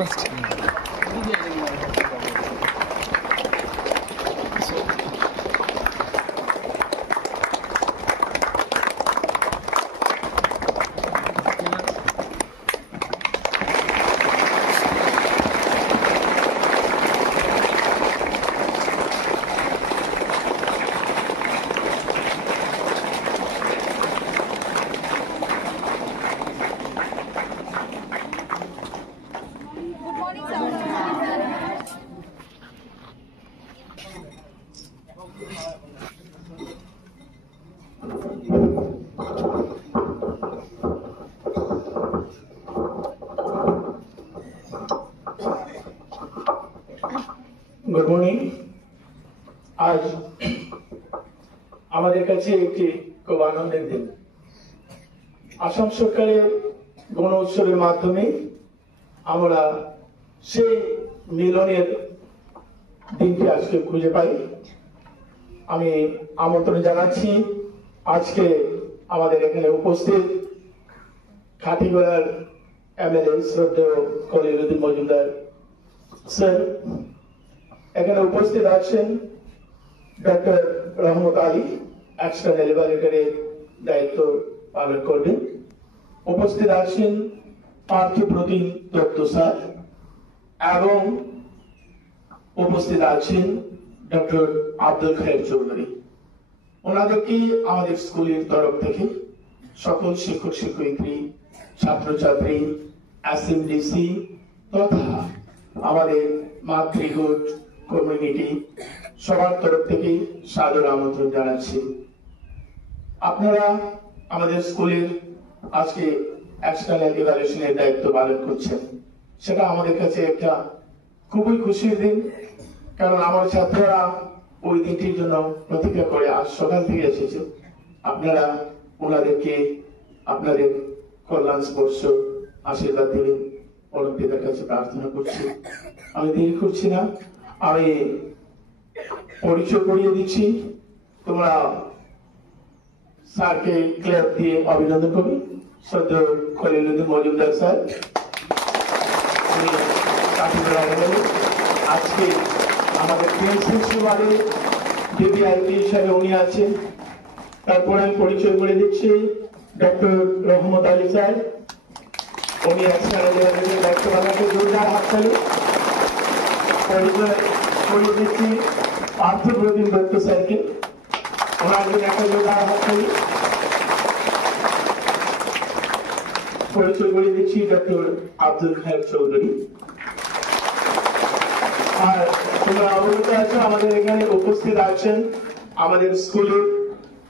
Fast. Good morning. আজ আমাদের কাছে একটি খুব আনন্দের দিন। আসাম সরকারের গণ উৎসবের মাধ্যমে আমরা সেই মিলনের দিনটি আজকে খুঁজে পাই। আমি আমন্ত্রণ জানাচ্ছি আজকে আমাদের এখানে উপস্থিত খাটিগড়ার এমএলএ শ্রদ্ধেয় খলিলুদ্দিন মজুমদার স্যার, এখানে উপস্থিত আছেন ডক্টর রহমত আলী, এক্সটার্নাল ইভালুয়েটরের দায়িত্ব পালন করবেন। উপস্থিত আছেন পার্থপ্রতিম দত্ত স্যার এবং উপস্থিত আছেন ডক্টর আব্দুল খায়ের চৌধুরী। ওনাদেরকে আমাদের স্কুলের তরফ থেকে সকল শিক্ষক শিক্ষয়িত্রী, ছাত্রছাত্রী, এসএমডিসি তথা আমাদের মাতৃহুড কমিউনিটি সবার তরফ থেকে সাদর আমন্ত্রণ জানাচ্ছি। আপনারা আমাদের স্কুলের আজকে এক্সটার্নাল ইভালুয়েশনের দায়িত্ব পালন করছেন, সেটা আমাদের কাছে একটা খুবই খুশির দিন। কারণ আমার ছাত্ররা ওই দিনটির জন্য প্রতীক্ষা করে আজ সকাল থেকে এসেছে। আপনারা ওনাদেরকে আপনাদের কল্যাণ স্পর্শ আশীর্বাদ দিবেন, পরম পিতার কাছে প্রার্থনা করছি। আমি দেরি করছি না, আমি পরিচয় করিয়ে দিচ্ছি। তোমরা স্যারকে ক্ল্যাপ দিয়ে অভিনন্দন করবে। শ্রদ্ধেয় খলিলুদ্দিন মজুমদার স্যার, আজকে আমাদের প্রিন্সিপালে ডিবিআইপি হিসাবে উনি আছেন। তারপরে আমি পরিচয় করে দিচ্ছি ডক্টর রহমত আলী স্যার, উনি এক্সটার্নাল ইভালুয়েটরের দায়িত্ব পালন করে। জোরদার হাততালি। পরিচয় করিয়ে দিচ্ছি পার্থপ্রতিম দত্ত স্যারকে, ওনার জন্য একটা জোরদার হাততালি। পরিচয় করিয়ে দিচ্ছি ডক্টর আব্দুল খায়ের চৌধুরী। আর তোমরা অবগত আছো আমাদের এখানে উপস্থিত আছেন আমাদের স্কুলের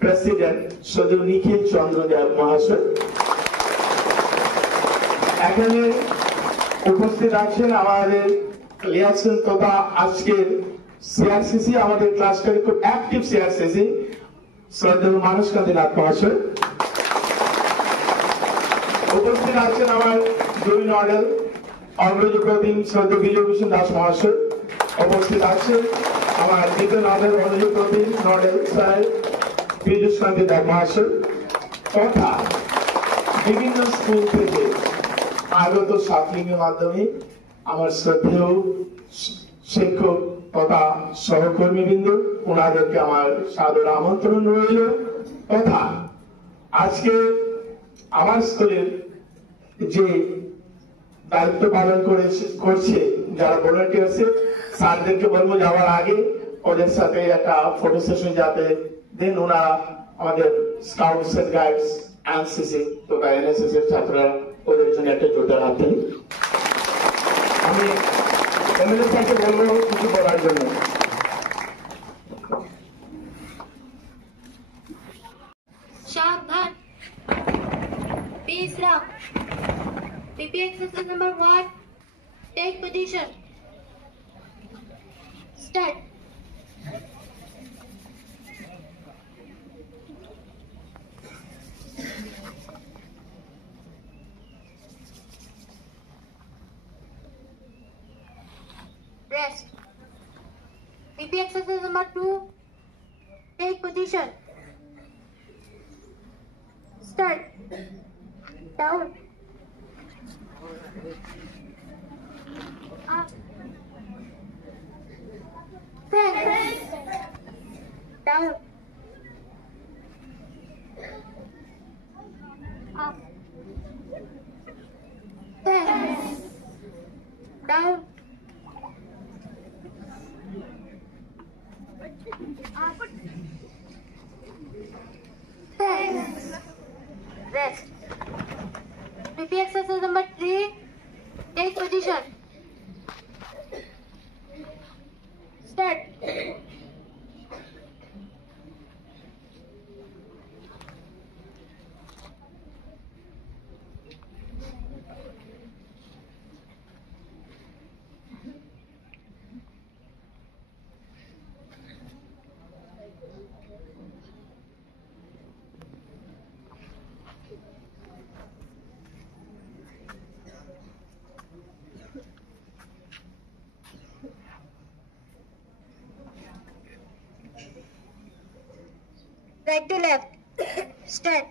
প্রেসিডেন্ট শ্রদ্ধেয় নিখিল চন্দ্র দেব মহাশয়। এখানে উপস্থিত আছেন আমাদের লিয়াসন তথা আজকের সিআরসিসি, আমাদের ক্লাসটার খুব অ্যাক্টিভ সিআরসিসি শ্রদ্ধেয় মানস কান্তিনাথ মহাশয়। উপস্থিত আছেন আমার দুই নডেল অগ্রজ প্রতিম শ্রদ্ধেয় বিজয়ভূষণ দাস মহাশয়। উপস্থিত আছেন আমার দ্বিতীয় নডেল অগ্রজ প্রতিম নডেল স্যার পীযূষ কান্তি দেব মহাশয় তথা বিভিন্ন স্কুল থেকে আগত ছাত্রীদের মাধ্যমে আমার শ্রদ্ধেয় শিক্ষক তথা সহকর্মীবৃন্দ, ওনাদেরকে আমার সাদর আমন্ত্রণ রইল। তথা আজকে আমার স্কুলের যে দায়িত্ব পালন করছে যারা ভলান্টিয়ার্স, স্যারদেরকে বলবো যাওয়ার আগে ওদের সাথে একটা ফটো সেশন যাতে দেন। ওনারা আমাদের স্কাউটস এন্ড গাইডস, এনসিসি তথা এনএসএস এর ছাত্ররা, ওদের জন্য একটা জোরদার হাততালি। আমি এমএলএ স্যারকে বলবো কিছু বলার জন্য। সাবধান। Peace rock. PP exercise number 1. Take position. Start. Rest. PP exercise number 2. Take position. Start. Down. Up. Thanks. Down. Up. Thanks. Down. Up. Thanks. Rest. PP exercise number 3. Take position. Start. Right to left. Start.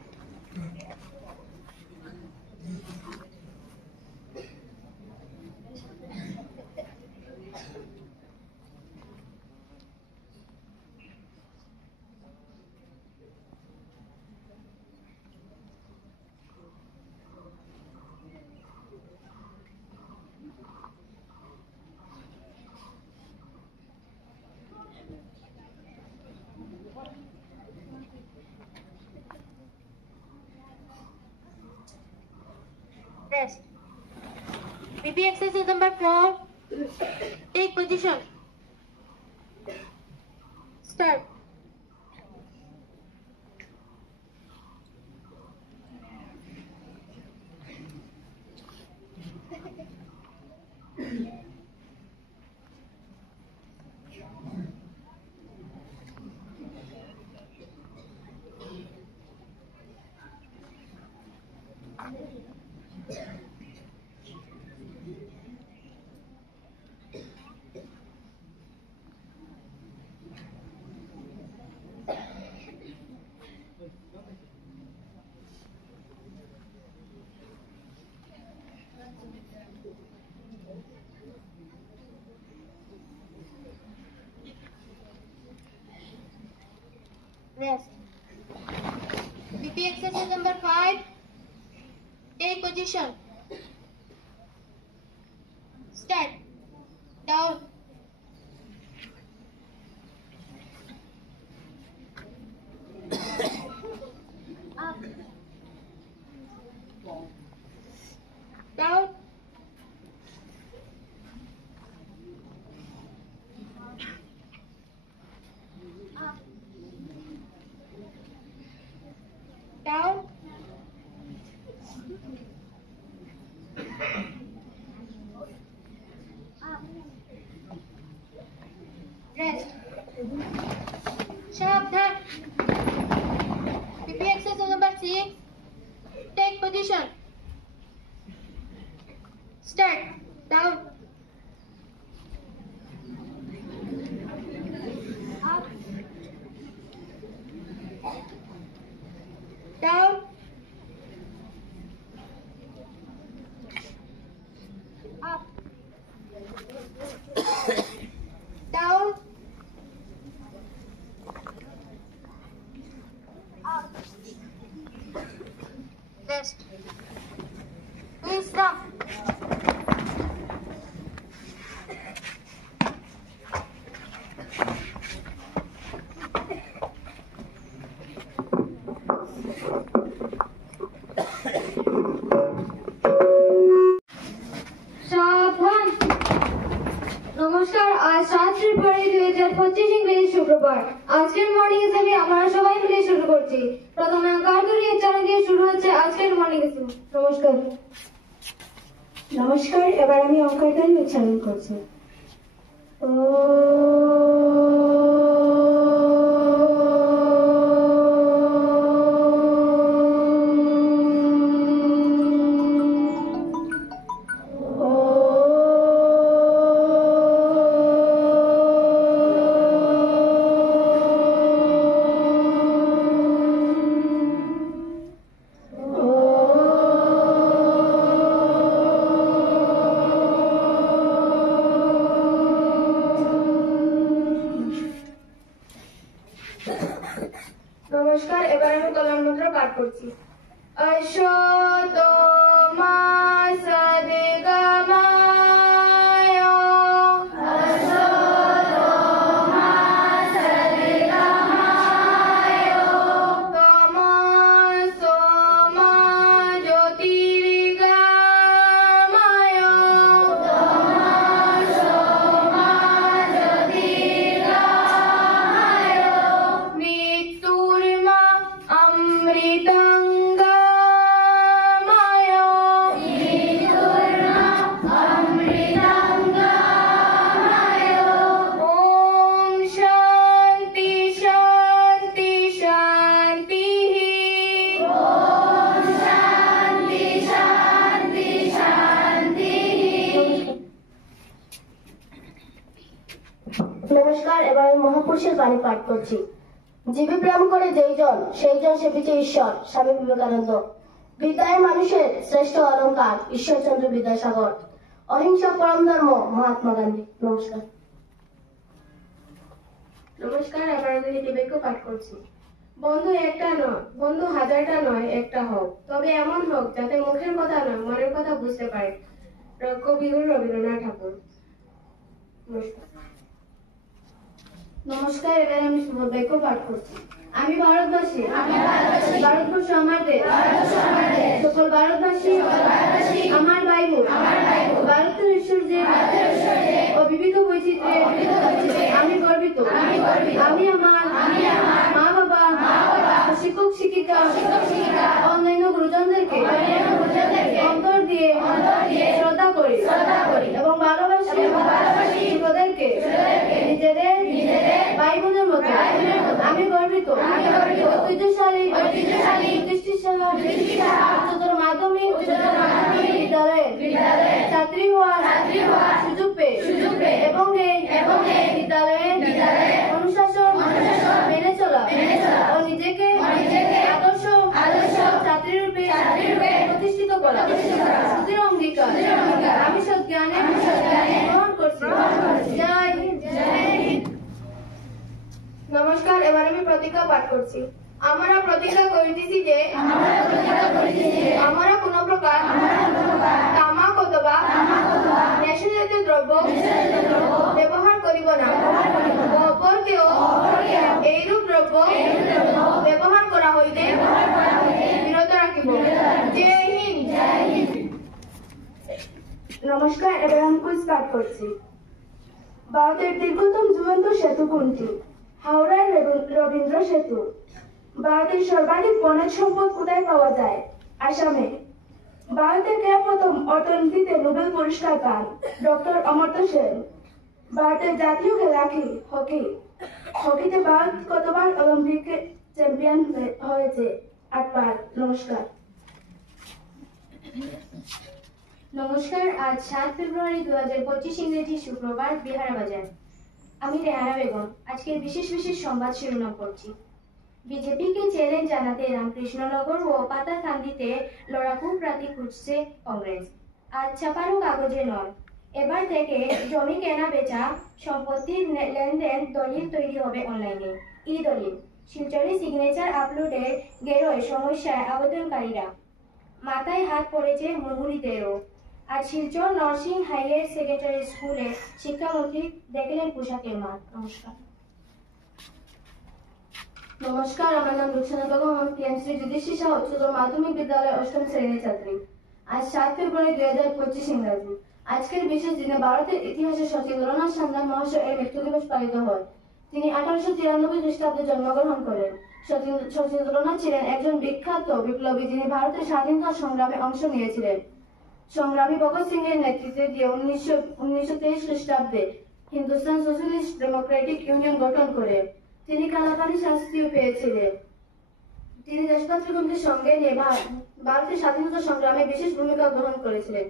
Rest. PP exercise number 4. Take position. Start. Rest. PP exercise number 5. Take position. Start. Down. Up. Down. Up. Down. Up. Rest. Shabdhan. PP exercise number 6. Take position. Start. Down. Up. Down. করেছি। নমস্কার। নমস্কার, এবার আমি অঙ্কটাই উচ্চারণ করছি। ও নমস্কার, এবার আমি কল্যাণ মন্ত্র পাঠ করছি। অশ্বতো মা সদগমায় তমসো মা জ্যোতির্গময় মৃত্যুর্মা অমৃতঙ্গময় ওম শান্তি শান্তি শান্তি। নমস্কার, এবার আমি মহাপুরুষের বাণী পাঠ করছি। জীবে প্রেম করে যেইজন সেইজন সেবিছে ঈশ্বর, স্বামী বিবেকানন্দ। বিদ্যায় মানুষের শ্রেষ্ঠ অলঙ্কার, ঈশ্বরচন্দ্র বিদ্যাসাগর। অহিংসা পরম ধর্ম, মহাত্মা গান্ধী। নমস্কার। নমস্কার, এবার আমি নীতিবাক্য পাঠ করছি। বন্ধু একটা নয়, বন্ধু হাজারটা নয়, একটা হোক, তবে এমন হোক যাতে মুখের কথা নয় মনের কথা বুঝতে পারে। কবিগুরু রবীন্দ্রনাথ ঠাকুর। নমস্কার। নমস্কার, এবার আমি শুভ বাক্য পাঠ করছি। আমি ভারতবাসী, ভারতবর্ষ আমার দেশ, সকল ভারতবাসী আমার ভাই বোন। ভারতের ঐশ্বর্যে ও বিবিধ বৈচিত্র্যে আমি গর্বিত। আমি আমার মা বাবা, শিক্ষক শিক্ষিকা, অন্যান্য গুরুজনদেরকে অন্তর দিয়ে শ্রদ্ধা করি এবং ভালোবাসি ছোটদেরকে নিজেদের ভাই বোনের মতো আমি গর্বিত। ঐতিহ্যশালী উচ্চতর মাধ্যমিক বিদ্যালয়ের ছাত্রী হওয়ার সুযোগ পেয়ে এবং এই বিদ্যালয়ের অনুশাসন মেনে চলা ও নিজেকে আদর্শ ছাত্রীরূপে প্রতিষ্ঠিত করা সুদৃঢ় অঙ্গীকার আমি সজ্ঞানে গ্রহণ করছি। জয় হিন্দ। নমস্কার, এবার আমি প্রতিজ্ঞা পাঠ করছি। আমরা প্রতিজ্ঞা করিতেছি যে আমরা কোন প্রকার তামাক অথবা নেশাজাতীয় দ্রব্য ব্যবহার করিব না। অপরকেও এইরূপ দ্রব্য ব্যবহার করা হইতে বিরত রাখিব। জয় হিন্দ। নমস্কার, এবার আমি কুইজ পাঠ করছি। ভারতের দীর্ঘতম ঝুলন্ত সেতু কোনটি? হাওড়ার রবীন্দ্র সেতু। ভারতের সর্বাধিক বনজ সম্পদ কোথায় পাওয়া যায়? আসামে। ভারতের কে প্রথম অর্থনীতিতে নোবেল পুরস্কার পান? ডক্টর অমর্ত্য সেন। ভারতের জাতীয় খেলা কি? হকি। হকিতে ভারত কতবার অলিম্পিক চ্যাম্পিয়ন হয়েছে? 8 বার। নমস্কার। নমস্কার, আজ 7 ফেব্রুয়ারি 2025 ইংরেজি শুক্রবার, বিহার বাজার। আমি রেহানা বেগম আজকের বিশেষ সংবাদ শিরোনাম পড়ছি। বিজেপিকে চ্যালেঞ্জ জানাতে রামকৃষ্ণনগর ও পাতাকান্দিতে লড়াকু প্রার্থী খুঁজছে কংগ্রেস। আজ ছাপানো কাগজে নয়, এবার থেকে জমি কেনা বেচা, সম্পত্তির লেনদেন দলিল তৈরি হবে অনলাইনে। ই দলিল শিলচরে সিগনেচার আপলোডের গেরোয় সমস্যায় আবেদনকারীরা। মাথায় হাত পড়েছে মুহুরীদেরও। আজ শিলচর নার্সিং হাইয়ার সেকেন্ডারি স্কুলে শিক্ষামন্ত্রী দেখলেন পোশাকের মান। নমস্কার। নমস্কার, আমার নাম রুকসানা বেগম। আমি পিএমসি যুধিষ্ঠির শাহ উচ্চতর মাধ্যমিক বিদ্যালয়ের 8ম শ্রেণীর ছাত্রী। আজ 7 ফেব্রুয়ারি 2025 ইংরাজি। আজকের বিশেষ দিনে ভারতের ইতিহাসে সচিন্দ্রনাথ সান্যাল মহাশয়ের মৃত্যু দিবস পালিত হয়। তিনি 1893 খ্রিস্টাব্দে জন্মগ্রহণ করেন। সচেতনা ছিলেন একজন বিখ্যাত বিপ্লবী যিনি ভারতের স্বাধীনতা সংগ্রামে অংশ নিয়েছিলেন। সংগ্রামী ভগৎ সিং এর নেতৃত্বে দিয়ে 1923 খ্রিস্টাব্দে হিন্দুস্তান সোশ্যালিস্ট ডেমোক্রেটিক ইউনিয়ন গঠন করে তিনি কালাপানি শাস্তিও পেয়েছিলেন। তিনি দেশপাত্রগণকে সঙ্গে নিয়ে ভারতের স্বাধীনতা সংগ্রামে বিশেষ ভূমিকা গ্রহণ করেছিলেন।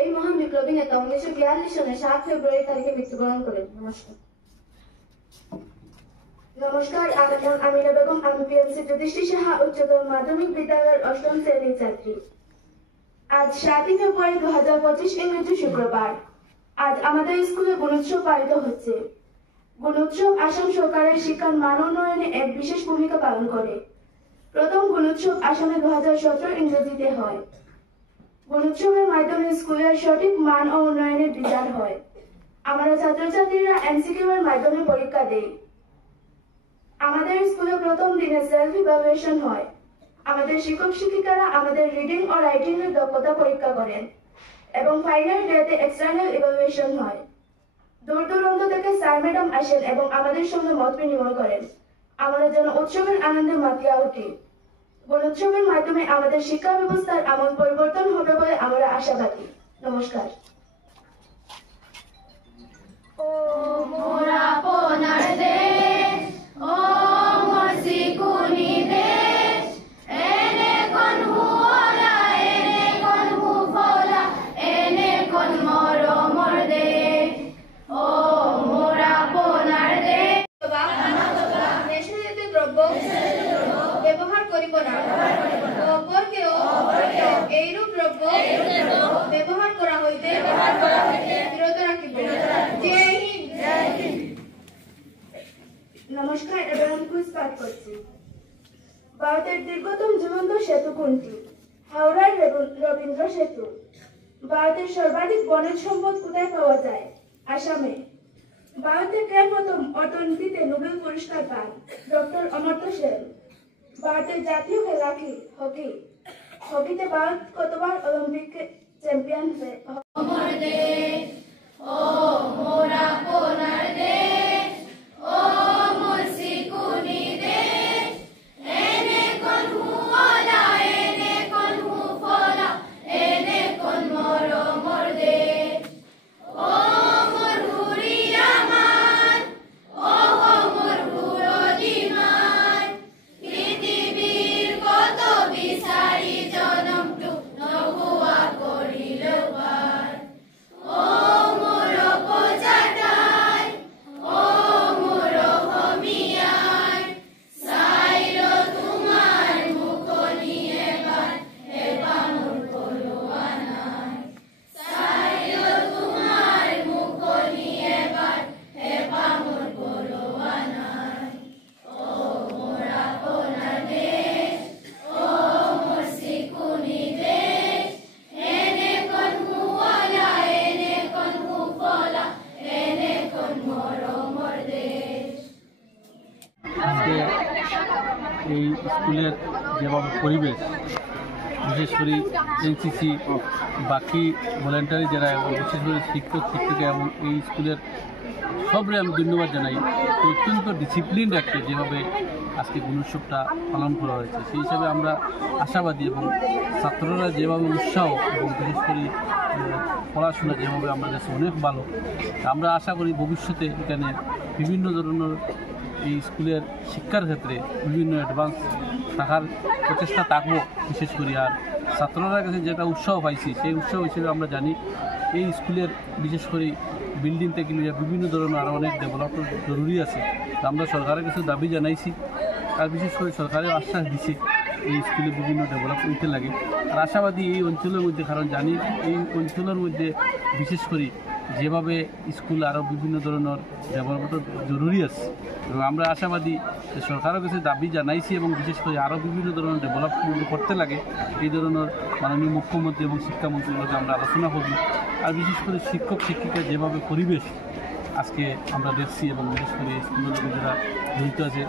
এই মহান বিপ্লবী নেতা 1942 সালে 7 ফেব্রুয়ারি তারিখে মৃত্যুবরণ করেন। নমস্কার, আমার নাম আমিনা বেগম। আমি পিএমসি যুধিষ্ঠির সাহা উচ্চতর মাধ্যমিক বিদ্যালয়ের 8ম শ্রেণীর ছাত্রী। আজ 7 ফেব্রুয়ারি 2025 ইংরেজি শুক্রবার। আজ আমাদের স্কুলে গুণোৎসব পালিত হচ্ছে। গুণোৎসব আসাম সরকারের শিক্ষার মান উন্নয়নে এক বিশেষ ভূমিকা পালন করে। প্রথম গুণোৎসব আসামে 2017 ইংরেজিতে হয়। গুণোৎসবের মাধ্যমে স্কুলের সঠিক মান ও উন্নয়নের বিচার হয়। আমরা ছাত্রছাত্রীরা এমসিকিউ এর মাধ্যমে পরীক্ষা দেই। আমাদের স্কুলে প্রথম দিনে সেলফ ইভ্যালুয়েশন হয়। আমাদের শিক্ষক শিক্ষিকারা আমাদের রিডিং ও রাইটিং এর দক্ষতা পরীক্ষা করেন এবং ফাইনাল ডেতে এক্সটার্নাল ইভ্যালুয়েশন হয়। দূর দূরান্ত থেকে স্যার ম্যাডাম আসেন এবং আমাদের সঙ্গে মত বিনিময় করেন। আমরা যেন উৎসবের আনন্দে মাতিয়া উঠি। গুণোৎসবের মাধ্যমে আমাদের শিক্ষা ব্যবস্থার আমূল পরিবর্তন হবে বলে আমরা আশাবাদী। নমস্কার। ও মোরা পোনার দেশ, ও মোর সিকুনি দেশ, এনে কোন হুওলা, এনে কোন হুফলা, এনে কোন মরমর দেশ, ও মোরা পোনার দেশ। নেশাজাত দ্রব্য ব্যবহার করিব না, অপরকেও এইরূপ দ্রব্য ব্যবহার করা হইতে বিরত রাখিব। জয় হিন্দ। নমস্কার, এবার আমি কুইজ পাঠ করছি। ভারতের দীর্ঘতম ঝুলন্ত সেতু কোনটি? হাওড়ার রবীন্দ্র সেতু। ভারতের সর্বাধিক বনজ সম্পদ কোথায় পাওয়া যায়? আসামে। ভারতে কে প্রথম অর্থনীতিতে নোবেল পুরস্কার পান? ডক্টর অমর্ত্য সেন। ভারতের জাতীয় খেলা কি? হকি। হকিতে ভারত কতবার অলিম্পিক চ্যাম্পিয়ন হয়? মোর দেশ, ও মোরা পোনার দেশ, ও মোর সিকুনি দেশ, এনে কোন হুওলা, এনে কোন হুফলা, এনে কোন মরমর দেশ, ও মোর হুরিয়ামান, ও মোর হুরদিমান, পৃথিবীর কত বিচারি জনমটু নহুয়া করিল পার, ও মোর পজাটাই, ও মোর হমিয়াই, সাইর তোমার মুখ নিয়ে বার, এবা মোর কলুয়া নাই, সাইর তোমার মুখ নিয়ে বার, এবা মোর কলুয়া নাই, ও মোরা পোনার দেশ, ও মোর সিকুনি দেশ, এনে কোন হুওলা, এনে কোন হুফলা, এনে কোন মরমর দেশ। আজকে এই স্কুলের যেভাবে পরিবেশ, বিশেষ করে এনসিসি বাকি ভলেন্টারি যারা এবং বিশেষ করে শিক্ষক শিক্ষিকা এবং এই স্কুলের সবরে আমি ধন্যবাদ জানাই। অত্যন্ত ডিসিপ্লিন রাখতে যেভাবে আজকে গুণোৎসবটা পালন করা হয়েছে সেই হিসাবে আমরা আশাবাদী এবং ছাত্ররা যেভাবে উৎসাহ এবং বিশেষ করে পড়াশোনা যেভাবে আমাদের কাছে অনেক ভালো। আমরা আশা করি ভবিষ্যতে এখানে বিভিন্ন ধরনের এই স্কুলের শিক্ষার ক্ষেত্রে বিভিন্ন অ্যাডভান্স থাকার প্রচেষ্টা থাকবো বিশেষ করে। আর ছাত্ররা কাছে যেটা উৎসাহ পাইছি সেই উৎসাহ হিসেবে আমরা জানি এই স্কুলের বিশেষ করে বিল্ডিং থেকে নিয়ে বিভিন্ন ধরনের আরও অনেক ডেভেলপমেন্ট জরুরি আছে। আমরা সরকারের কাছে দাবি জানাইছি আর বিশেষ করে সরকারের আশ্বাস দিছে এই স্কুলে বিভিন্ন ডেভেলপমেন্টে লাগে। আর আশাবাদী এই অঞ্চলের মধ্যে, কারণ জানি এই অঞ্চলের মধ্যে বিশেষ করে যেভাবে স্কুল আরও বিভিন্ন ধরনের ডেভেলপমেন্ট জরুরি আছে এবং আমরা আশাবাদী যে সরকারের কাছে দাবি জানাইছি এবং বিশেষ করে আরও বিভিন্ন ধরনের ডেভেলপমেন্ট করতে লাগে। এই ধরনের মাননীয় মুখ্যমন্ত্রী এবং শিক্ষামন্ত্রীর মধ্যে আমরা আলোচনা করব। আর বিশেষ করে শিক্ষক শিক্ষিকা যেভাবে পরিবেশ আজকে আমরা দেখছি এবং বিশেষ করে স্কুলের যারা জড়িত আছে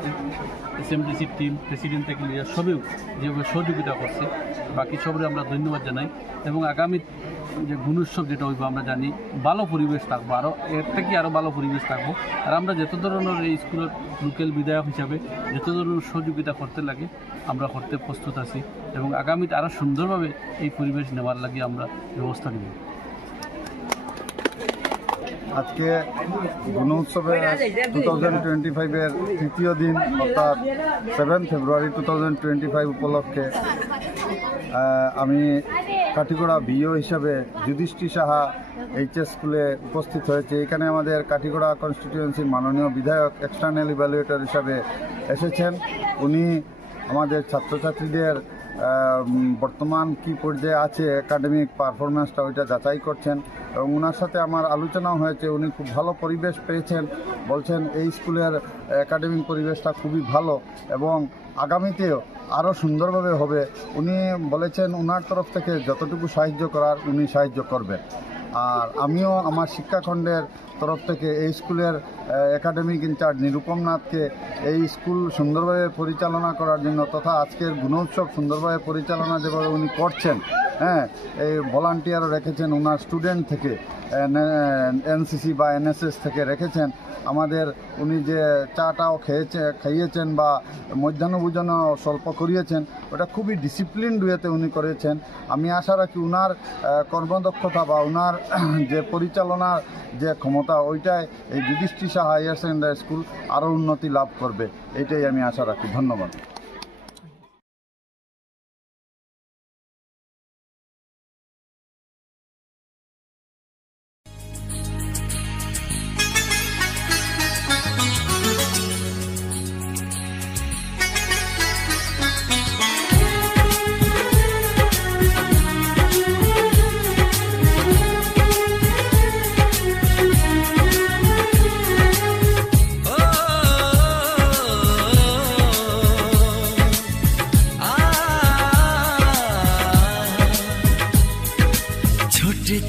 এসএমডিসির টিম প্রেসিডেন্ট থেকে লিডার সবেও যেভাবে সহযোগিতা করছে বাকি সবরে আমরা ধন্যবাদ জানাই এবং আগামী যে গুণোৎসব যেটা হইব আমরা জানি ভালো পরিবেশ থাকবো, আরও এর থেকে আরও ভালো পরিবেশ থাকবো। আর আমরা যত ধরনের এই স্কুলের লোকাল বিধায়ক হিসাবে যত ধরনের সহযোগিতা করতে লাগে আমরা করতে প্রস্তুত আছি এবং আগামীতে আরও সুন্দরভাবে এই পরিবেশ নেওয়ার লাগে আমরা ব্যবস্থা নেব। আজকে গুণোৎসবের 2025-এর তৃতীয় দিন অর্থাৎ 7 ফেব্রুয়ারি 2025 উপলক্ষে আমি কাঠিগড়া বিও হিসাবে যুধিষ্ঠির সাহা এইচএস স্কুলে উপস্থিত হয়েছে। এখানে আমাদের কাঠিগড়া কনস্টিটিউয়েন্সির মাননীয় বিধায়ক এক্সটার্নাল ইভ্যালুয়েটর হিসাবে এসেছেন। উনি আমাদের ছাত্রছাত্রীদের বর্তমান কি পর্যায়ে আছে একাডেমিক পারফরমেন্সটা ওইটা যাচাই করছেন এবং ওনার সাথে আমার আলোচনাও হয়েছে। উনি খুব ভালো পরিবেশ পেয়েছেন, বলছেন এই স্কুলের একাডেমিক পরিবেশটা খুবই ভালো এবং আগামীতেও আরও সুন্দরভাবে হবে। উনি বলেছেন ওনার তরফ থেকে যতটুকু সাহায্য করার উনি সাহায্য করবেন। আর আমিও আমার শিক্ষাখণ্ডের তরফ থেকে এই স্কুলের একাডেমিক ইনচার্জ নিরুপম নাথকে এই স্কুল সুন্দরভাবে পরিচালনা করার জন্য তথা আজকের গুণোৎসব সুন্দরভাবে পরিচালনা যেভাবে উনি করছেন, এই ভলান্টিয়ারও রেখেছেন ওনার স্টুডেন্ট থেকে, এনসিসি বা এনএসএস থেকে রেখেছেন। আমাদের উনি যে চাটাও খাইয়েছেন বা মধ্যাহ্নভোজনও স্বল্প করিয়েছেন, ওটা খুবই ডিসিপ্লিন ওয়েতে উনি করেছেন। আমি আশা রাখি ওনার কর্মদক্ষতা বা ওনার যে পরিচালনার যে ক্ষমতা ওইটাই এই Yudhishthir Saha higher secondary school আরও উন্নতি লাভ করবে, এইটাই আমি আশা রাখি। ধন্যবাদ।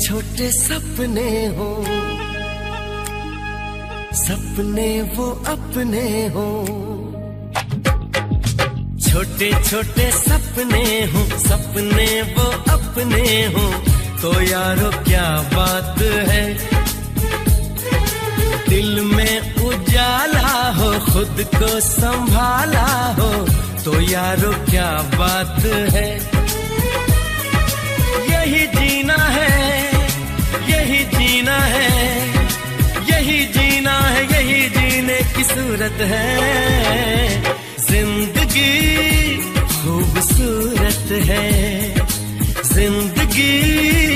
छोटे सपने हो, सपने वो अपने हो, छोटे छोटे सपने हो, सपने वो अपने हो, तो यारो क्या बात है। दिल में उजाला हो, खुद को संभाला हो, तो यारो क्या बात है। यही जीना है, यही जीना है, यही जीना है, यही जीने की सूरत है।